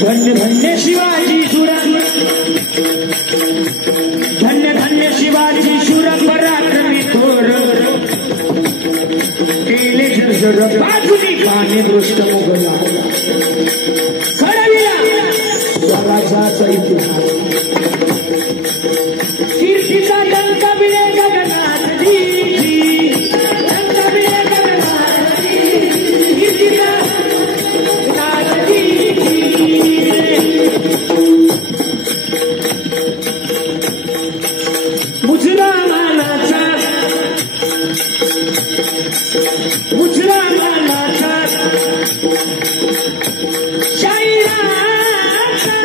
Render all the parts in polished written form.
धन्य धन्य शिवाजी शूर, धन्य धन्य शिवाजी शूर पराक्रमी थोर, केले जर्जर बाजूनी काने दृष्ट मुघला, घडविला स्वराज्याचा इतिहास, कीर्तीचा डंक बिळे गगनात जी, डंक बिळे गगनात जी, कीर्तीचा नाद जी, मुजरा मानाचा, मुजरा मानाचा शाहिराचा,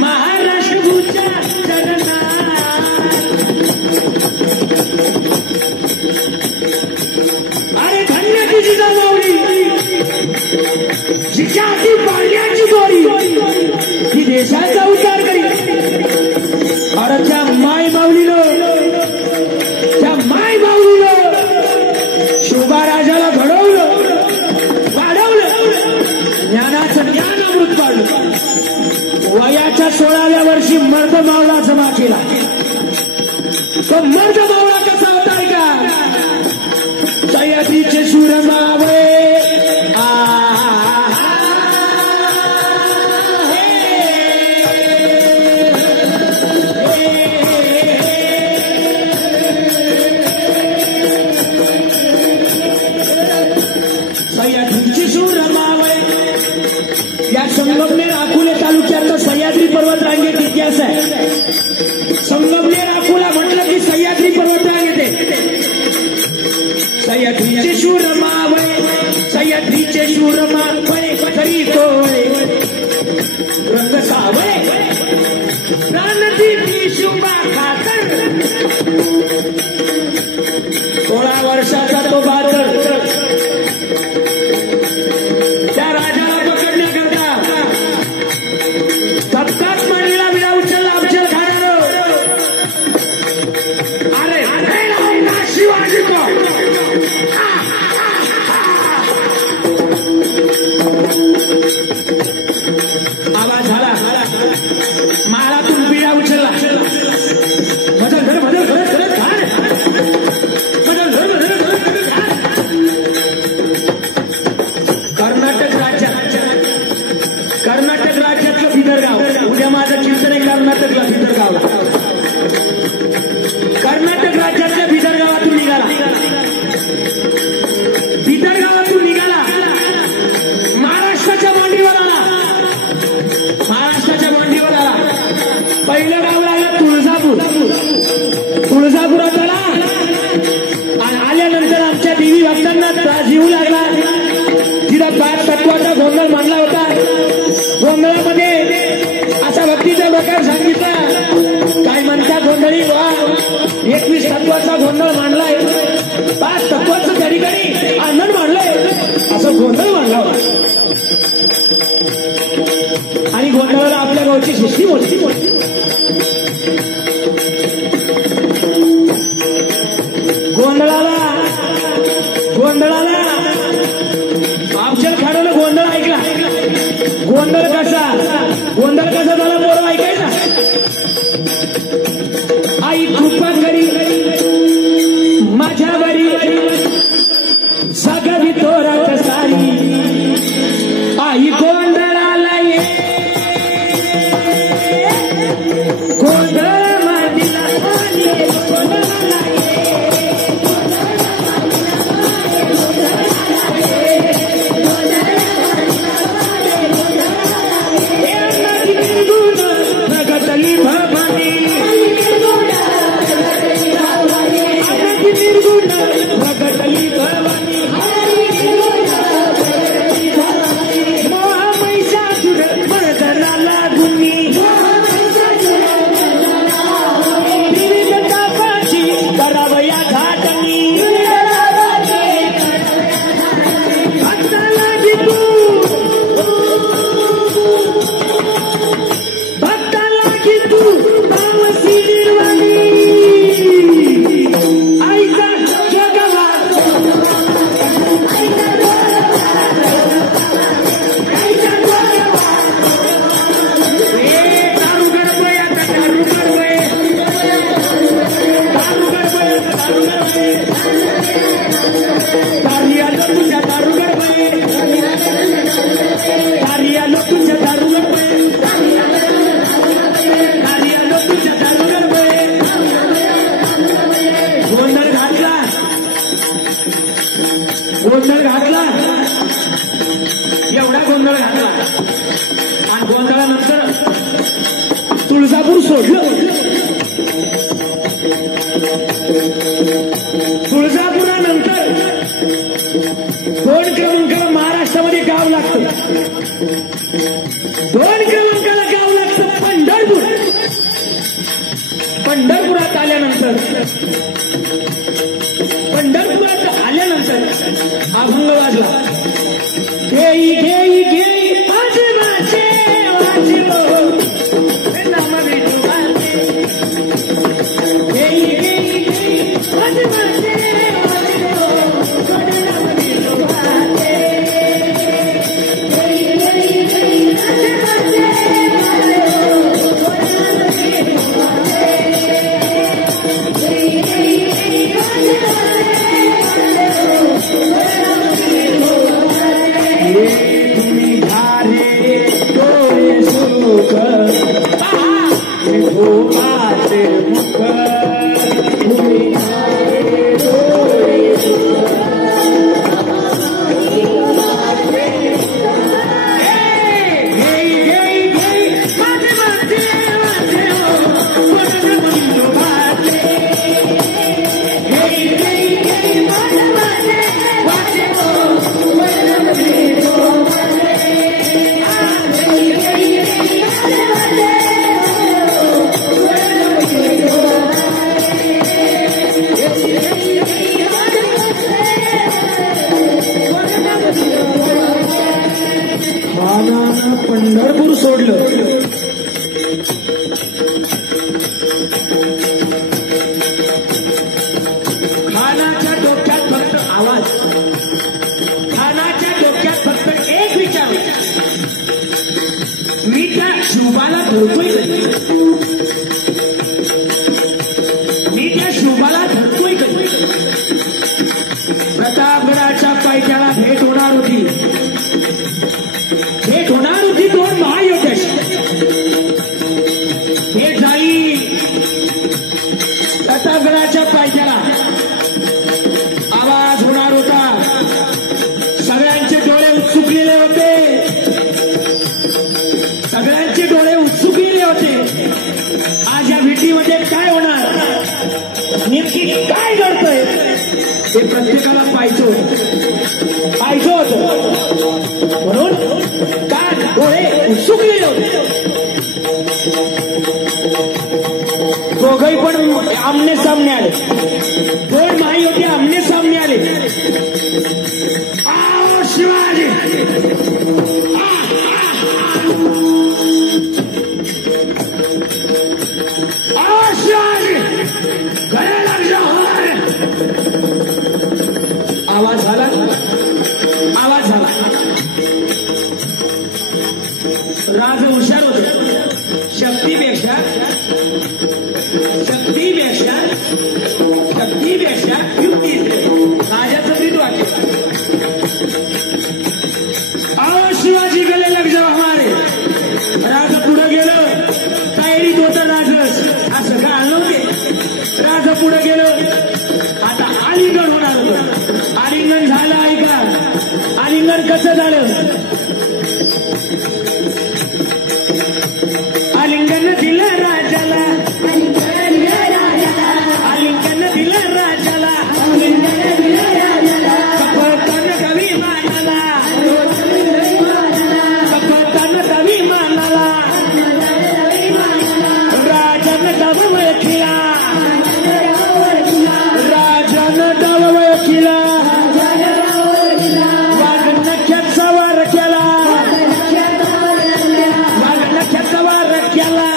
महाराष्ट्रभूच्या चरणात, अरे धन्य ती जिजामाऊली, जिच्या ती पाण्याची गोरी, ती देशाचा उद्धार करी. अरे त्या माय माऊलीनं, त्या माय माऊलीनं शोभाराजाला घडवलं, वाढवलं, ज्ञानाचं ज्ञान अमृत पाडलं. वयाच्या 16व्या वर्षी मर्द मावळा जमा केला. तो मर्द मावळा कसा होता का? सह्याद्रीचे शूर मावळे, सह्याद्रीचे शूर मावळे. या संगमनेर अकोले तालुक्याचा सह्याद्री पर्वत रांगेत इतिहास आहे. संगमनेर अकोला म्हटलं की सह्याद्री पर्वत रांग येते. सह्याद्रीचे शूर मावळे, सह्याद्रीचे शूर मावळे, खरी कोवळे रंग सावळे, प्राणदीपी शुभा खातर. 16 वर्षाचा तो बादल त्या राजाला पकडण्याकरता धक्काच मांडलेला विडा उचलला अफजल खानानं. अरे ना शिवाजी को आवाज झाला, माळातून विडा उचलला. भजन धर भजन धर खान, भजन धर भजन धर खान. कर्नाटक राज्यातलं बिदर गाव. उद्या माझं चिंतन आहे कर्नाटकला बिदर गावला. कर्नाटक राज्यातल्या बिदर गावातून निघाला. बिदर गावातून निघाला, महाराष्ट्राच्या मांडीवर आला. महाराष्ट्राच्या मांडीवर आला. पहिलं गाव लागलं तुळजापूर. तुळजापुरात आला आणि आल्यानंतर आमच्या देवी भक्तांना त्रास येऊ लागला. तिथं 5 तत्वाचा गोंधळ मांडला होता. गोंधळामध्ये असा भक्तीचा प्रकार सांगितला. काय म्हणता गोंधळी वा, 21 तत्वाचा गोंधळ मांडलाय, 5 तत्वाचं त्या ठिकाणी आनंद मांडलाय, असं गोंधळ मांडला होता. आणि गोंधळाला आपल्या गावची शिस्ती मोठी. गोंधळाला अफजल खानानं गोंधळ ऐकला. गोंधळ कसा झाला पोरं ऐकायचा. आई कृपा करी माझ्या बरी, सगळी तोरात सारी. आई गोंधळाला ये, गोंधळ मांडीला आली, गोंधळाला ये. एवढा गोंधळ घातला आणि गोंधळानंतर तुळजापूर सोडलं. तुळजापुरानंतर 2 क्रमांकाला महाराष्ट्रामध्ये गाव लागतं. 2 क्रमांकाला गाव लागतं पंढरपूर. पंढरपुरात आल्यानंतर अभंग वाजला. घेई घेई घेई माझे माझे वाजलो नाम विठू वाजे. घेई घेई घेई माझे माझे वाजलो नाम विठू वाजे. घेई घेई घेई माझे माझे वाजलो नाम विठू वाजे. घेई घेई घेई माझे माझे तुम्ही धारे डोळे सुख विठोबाचे मुख. तुम्ही धारे डोळे सुख घेई घेई घेई माझे माझे वाचे बंधू वाचे. घेई घेई घेई माझे माझे वाचे पंढरपूर सोडलं. खानाच्या डोक्यात फक्त आवाज. खानाच्या डोक्यात फक्त एक विचार. मी त्या शिवबाला धरतोय कधी. मी त्या शिवबाला धरतोय कधी. प्रतापगडाच्या पायथ्याला भेट होणार होती. भेट होणार होती 2 महायोद्ध्याशी. भेट झाली प्रतापगडाच्या पायथ्याला. आवाज होणार होता. सगळ्यांचे डोळे उत्सुकलेले होते. सगळ्यांचे डोळे उत्सुकलेले होते. आज या भेटीमध्ये काय होणार, नेमकी काय घडतंय हे प्रत्येकाला पाहायचं होतं. पाहायचं होतं म्हणून काय डोळे उत्सुकलेले होते. दोघंही पण आमने सामने आले. 2 महायोद्धे आमने सामने आले. आओ शिवाजी. आओ शिवाजी गळे लग जाओ. आवाज झाला. आवाज झाला. राज हुशार होते. शक्तीपेक्षा युक्ती. राजाचं प्रीत वाटेल. आओ शिवाजी गले लग जाओ हमारे. राज पुढे गेलं. तयारीत होतं राजस. असं का नव्हते. राज पुढे गेलं. आता आलिंगन होणार होतं. आलिंगन झालं. ऐका आलिंगन कसं झालं. आलिंगन दिलं राजाला. आलिंगन दिलं राजाला. कपटानं कवी मानाला. कपटानं कवी मानाला. राजानं डाव ओळखला. राजानं डाव ओळखला. वाघनख्याचा वार केला. वाघनख्याचा वार केला.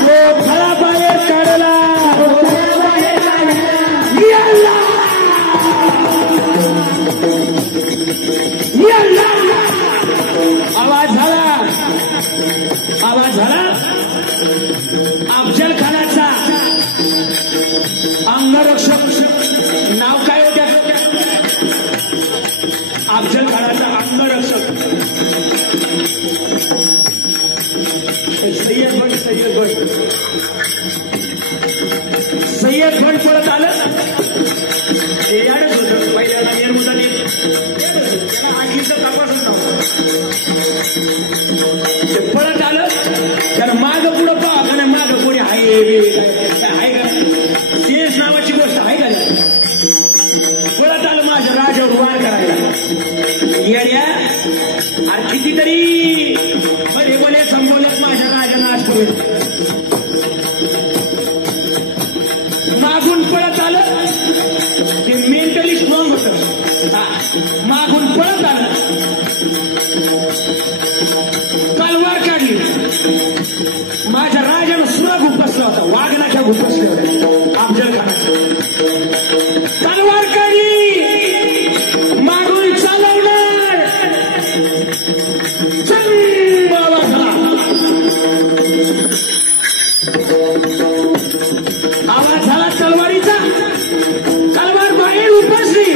तो फळा बाहेर काढला. आवाज झाला. आवाज झाला. अफजल खानाचा अंगरक्षक नाव काय होत्या. अफजल खानाचा अंगरक्षक सय्यद भट. सय्यद भट परत आलं. हे याडच होतं पहिल्यांदा. ते पळत आलं त्यानं मागं पुढं पाहा का नाही मागं कोणी आहे का तेच नावाची गोष्ट आहे का नाही पळत आलं माझ्या राजावर वार करायला येड्या अरे कितीतरी बरे बोले संबोलत माझ्या राजानं आजपर्यंत मागून पळत आलं ते मेंटली स्ट्रॉंग होतं मागून पळत आलं तलवार काढली माझ्या राजानं सुरा घुपसला होता वाघनाच्या घुपसले होते अफजल खानाच्या तलवार काढली मागून चालवणार बाबा झाला आवाज झाला तलवारीचा तलवार बाहेर उपसली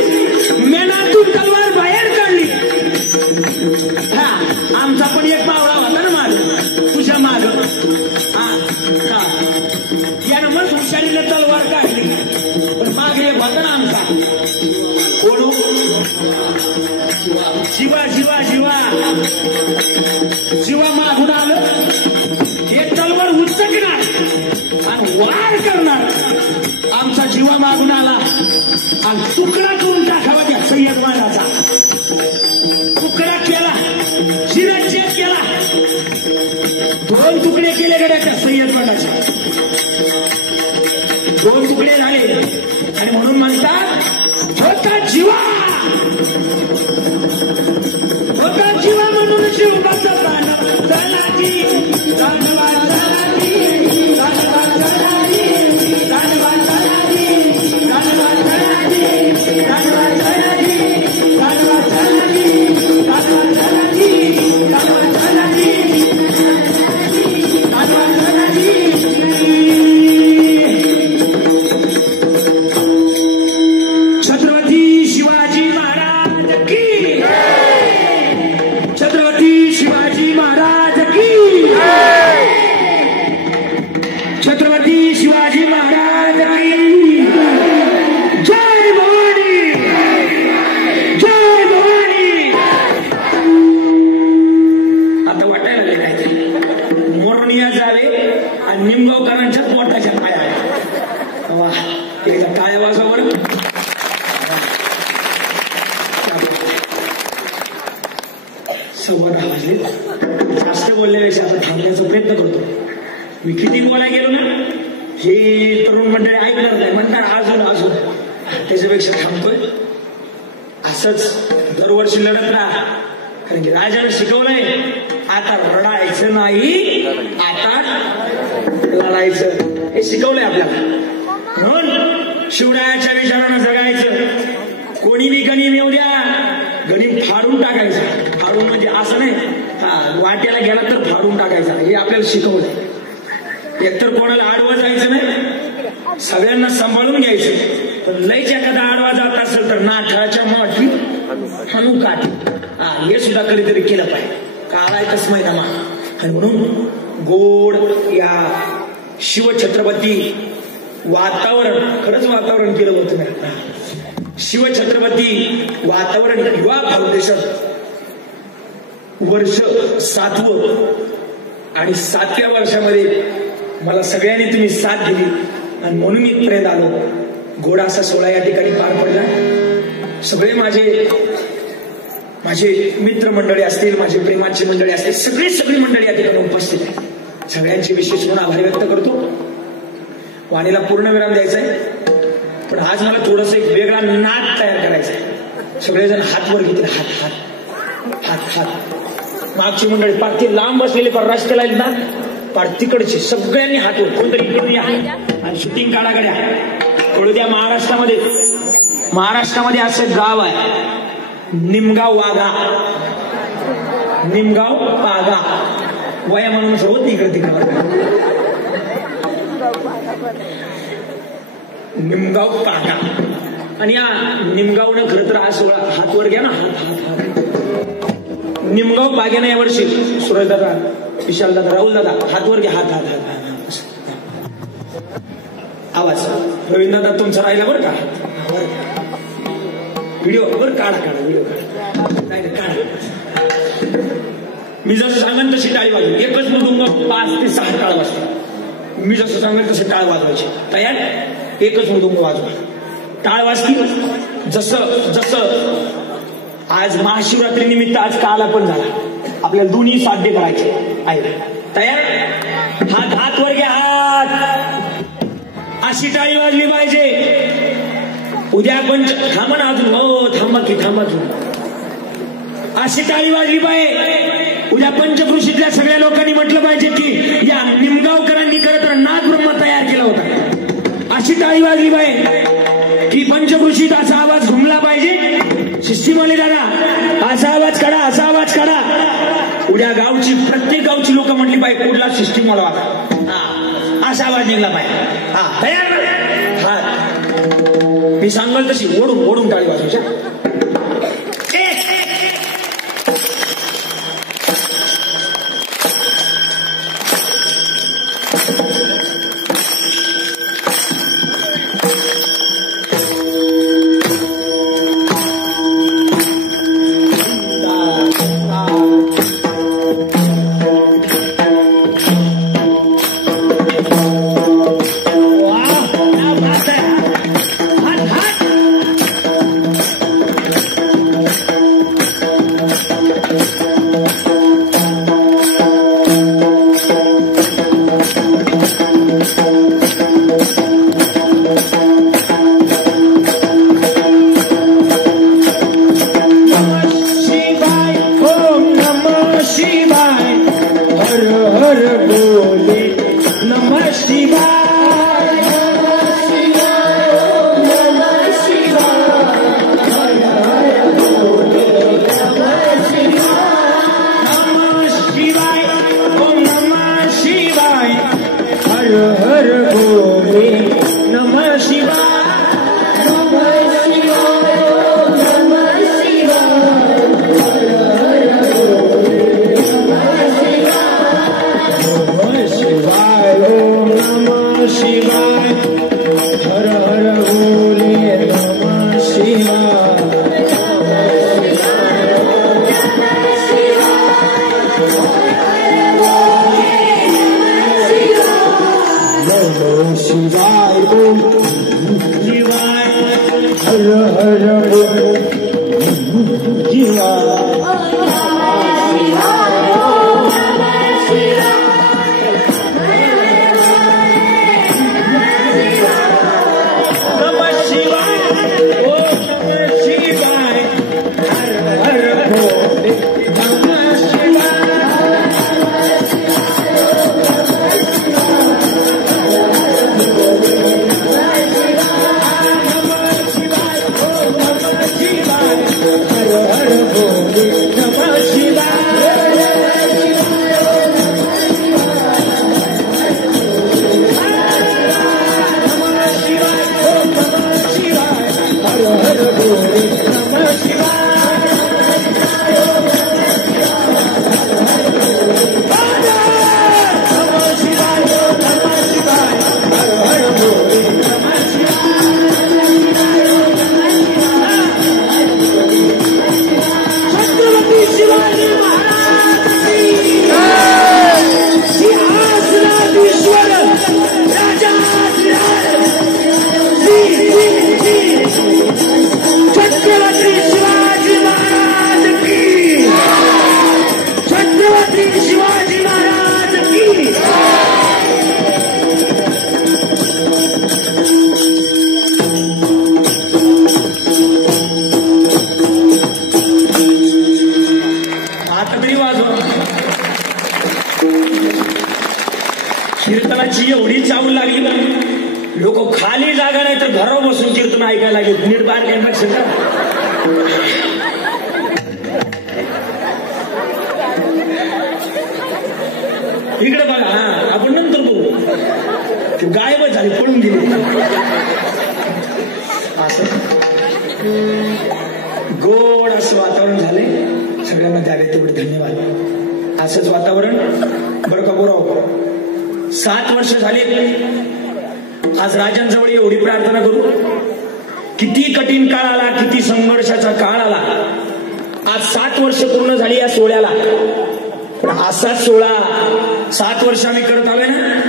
मेनातून तलवार बाहेर काढली हा आमचा पण एक पावळा होता ना माग तुझ्या माग यानं मग हुशारीने तलवार काढली पण मागे एक होता ना आमचा कोण शिवा शिवा शिवा शिवा मागून आलं हे तलवार उचकणार आणि वार करणार आमचा जीवा मागून आला आणि तुकडा करून टाकावा त्या सय्यद मानाचा तुकडा केला शिरच्छेद केला 2 तुकडे केले गड्या त्या सय्यद मानाचे 2 तुकडे झाले आणि म्हणून म्हणतात होता जीवा म्हणून शिव बसला जास्त बोलण्यापेक्षा आता थांबण्याचा प्रयत्न करतो मी किती बोलायला गेलो ना हे तरुण मंडळी ऐकणार नाही म्हणणार अजून त्याच्यापेक्षा थांबतोय असंच दरवर्षी लढत राहा कारण की राजाने शिकवलंय आता रडायचं नाही आता लढायचं हे शिकवलंय आपल्याला म्हणून शिवरायाच्या विचारानं जगायचं कोणी बी गणिम येऊ द्या गणिम फाडून टाकायचा फाडून म्हणजे असं नाही वाट्याला गेला तर फाडून टाकायचा हे आपल्याला शिकवलंय एकतर कोणाला आडवा जायचं नाही सगळ्यांना सांभाळून घ्यायचं पण लयच एखादा आडवा जात असेल तर नाठाच्या माठी हनू काठी हे सुद्धा कधीतरी केलं पाहिजे काळायचंच माहिती मा आणि म्हणून गोड या शिवछत्रपती वातावरण खरंच वातावरण केलं होतं ना शिवछत्रपती वातावरण युवा फाउंडेशन वर्ष 7वं आणि 7व्या वर्षामध्ये मला सगळ्यांनी तुम्ही साथ दिली आणि म्हणून मी इथपर्यंत आलो गोड असा सोहळा या ठिकाणी पार पडला सगळे माझे मित्रमंडळी असतील माझे प्रेमाची मंडळी असतील सगळी मंडळी या ठिकाणी उपस्थित आहे सगळ्यांचे विशेष म्हणून आभार व्यक्त करतो वाणीला पूर्ण विराम द्यायचा आहे पण आज मला थोडस एक वेगळा नाद तयार करायचा आहे सगळेजण हात वर घेतील हात मागची मंडळी पार ते लांब बसलेले पार रस्त्याला ना पार तिकडचे सगळ्यांनी हात वर कोणतरी इकडून या आणि शूटिंग काढाकडे कळू द्या महाराष्ट्रामध्ये असं गाव आहे निमगाव पागा वया म्हणून होत इकडे तिकडे निमगाव पागा आणि या निमगावनं खरं तर आज हात वर घ्या ना निमगाव पाग्यानं यावर्षी सुरेश दादा विशाल दादा राहुल दादा हात वर घ्या हात आवाज प्रवीण दादा तुमचा राहिला बरं का व्हिडिओ बरं काढा व्हिडिओ काढा मी जसं सांगेन तशी टाळी वाजवी. एकच मृदुंग 5 ते 6 टाळ वाजते. मी जसं सांगेन तसे टाळ वाजवायचे. तयार? एकच मृदुंग वाजवा. टाळ वाजतील. जसं जसं आज महाशिवरात्री निमित्त आज काला पण झाला. आपल्याला दोन्ही साध्य करायचे आहे. तयार? हात वर घ्या. हात अशी टाळी वाजली पाहिजे. उद्या पण थांबा ना अजून. हो थांबा की थांबा तू. अशी टाळी वाजली पाहिजे. उद्या पंचकृषीतल्या सगळ्या लोकांनी म्हटलं पाहिजे की या निमगावकरांनी खरं तर नाथ ब्रह्मा तयार केला होता. अशी टाळी वाजली पाहिजे की पंचकृषीत असा आवाज घुमला पाहिजे. सिस्टीम वाले दादा असा आवाज काढा, असा आवाज काढा. उद्या गावची प्रत्येक गावची लोक म्हटली पाहिजे कुठला सिस्टीम वाला वागा. असा आवाज निघला पाहिजे. हा तयार? हात मी सांगाल तशी ओढून ओढून टाळी वाजवायच्या. कीर्तनाची एवढी चावल लागली ना, लोक खाली जागा नाही तर घरावर बसून कीर्तन ऐकायला लागले. नीट बाहेर काय लक्ष द्या. इकडे बघा. हा आपण नंतर बघू. गायब झाली, पळून गेली. असं गोड असं वातावरण झालंय. सगळ्यांना द्यावे तेवढे धन्यवाद. असंच वातावरण बरं का बोराव. 7 वर्ष झाले आज राजांजवळ एवढी प्रार्थना करू. किती कठीण काळ आला, किती संघर्षाचा काळ आला. आज 7 वर्ष पूर्ण झाली या सोहळ्याला. पण असा सोहळा 7 वर्ष आम्ही करत आलोय ना.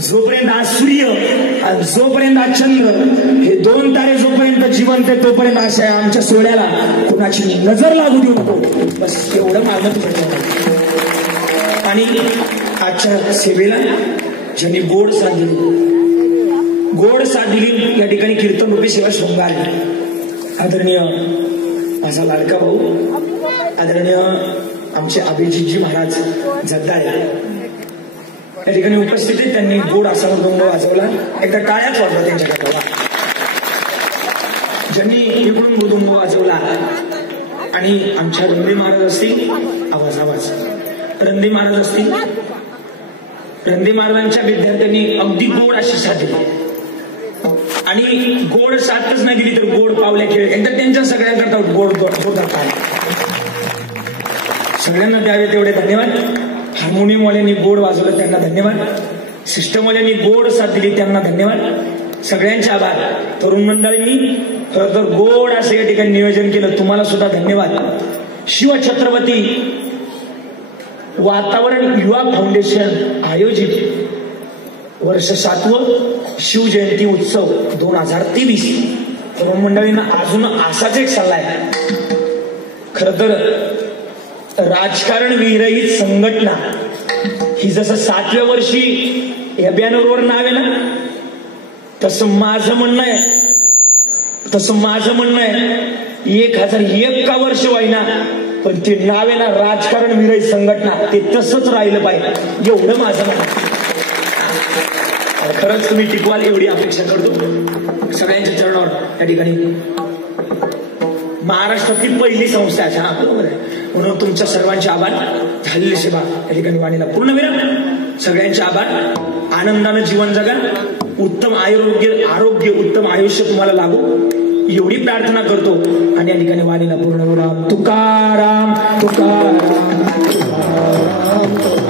जोपर्यंत आज सूर्य आणि जोपर्यंत आज चंद्र हे 2 तारे जोपर्यंत जिवंत आहे तोपर्यंत अशा आमच्या सोहळ्याला कुणाची नजर लागू देऊ नको. बस एवढं मागणं तुझं. आणि आजच्या सेवेला ज्यांनी गोड साथ दिली या ठिकाणी कीर्तन रूपी सेवा शृंगार आदरणीय माझा लाडका भाऊ आदरणीय आमचे अभिजितजी महाराज जगदाळे या ठिकाणी उपस्थित आहेत. त्यांनी गोड असा मृदुंग वाजवला. एकदा टाळ्याच वाजवा त्यांच्याकडे. ज्यांनी इकडून मृदुंग वाजवला. आणि आमच्या रंदे महाराज असतील आवाज रंदे महाराज असतील. रंदे महाराजांच्या विद्यार्थ्यांनी अगदी गोड अशी साथ दिली. आणि गोड साथच नाही दिली तर गोड पावल्या खेळ एकदा त्यांच्या सगळ्यांकरता गोड सगळ्यांना द्यावे तेवढे धन्यवाद. हार्मोनियमवाल्यांनी गोड वाजवलं त्यांना धन्यवाद. सिस्टमवाल्यांनी गोड साथ दिली त्यांना धन्यवाद. सगळ्यांचे आभार. तरुण मंडळींनी खरं तर गोड असं या ठिकाणी नियोजन केलं तुम्हाला सुद्धा धन्यवाद. शिवछत्रपती वातावरण युवा फाउंडेशन आयोजित वर्ष 7वं शिवजयंती उत्सव 2023. तरुण मंडळींना अजून असाच एक सल्ला आहे. खर तर राजकारण विरहित संघटना ही जसं 7व्या वर्षी या बॅनरवर नाव आहे ना तसं माझं म्हणणं आहे 1001 वर्ष व्हायना पण ते नाव आहे ना राजकारण विरहित संघटना ते तसंच राहिलं पाहिजे एवढं माझं म्हणणं. खरंच तुम्ही टिकवाल एवढी अपेक्षा करतो सगळ्यांच्या चरणावर. या ठिकाणी महाराष्ट्रातील पहिली संस्था आहे ना बरोबर आहे म्हणून तुमच्या सर्वांचे आभार. झालेली सेवा या ठिकाणी वाणीला पूर्ण विराम. सगळ्यांचे आभार. आनंदानं जीवन जगा. उत्तम आरोग्य उत्तम आयुष्य तुम्हाला लागू एवढी प्रार्थना करतो. आणि या ठिकाणी वाणीला पूर्ण विराम. तुकाराम तुकाराम तुकाराम.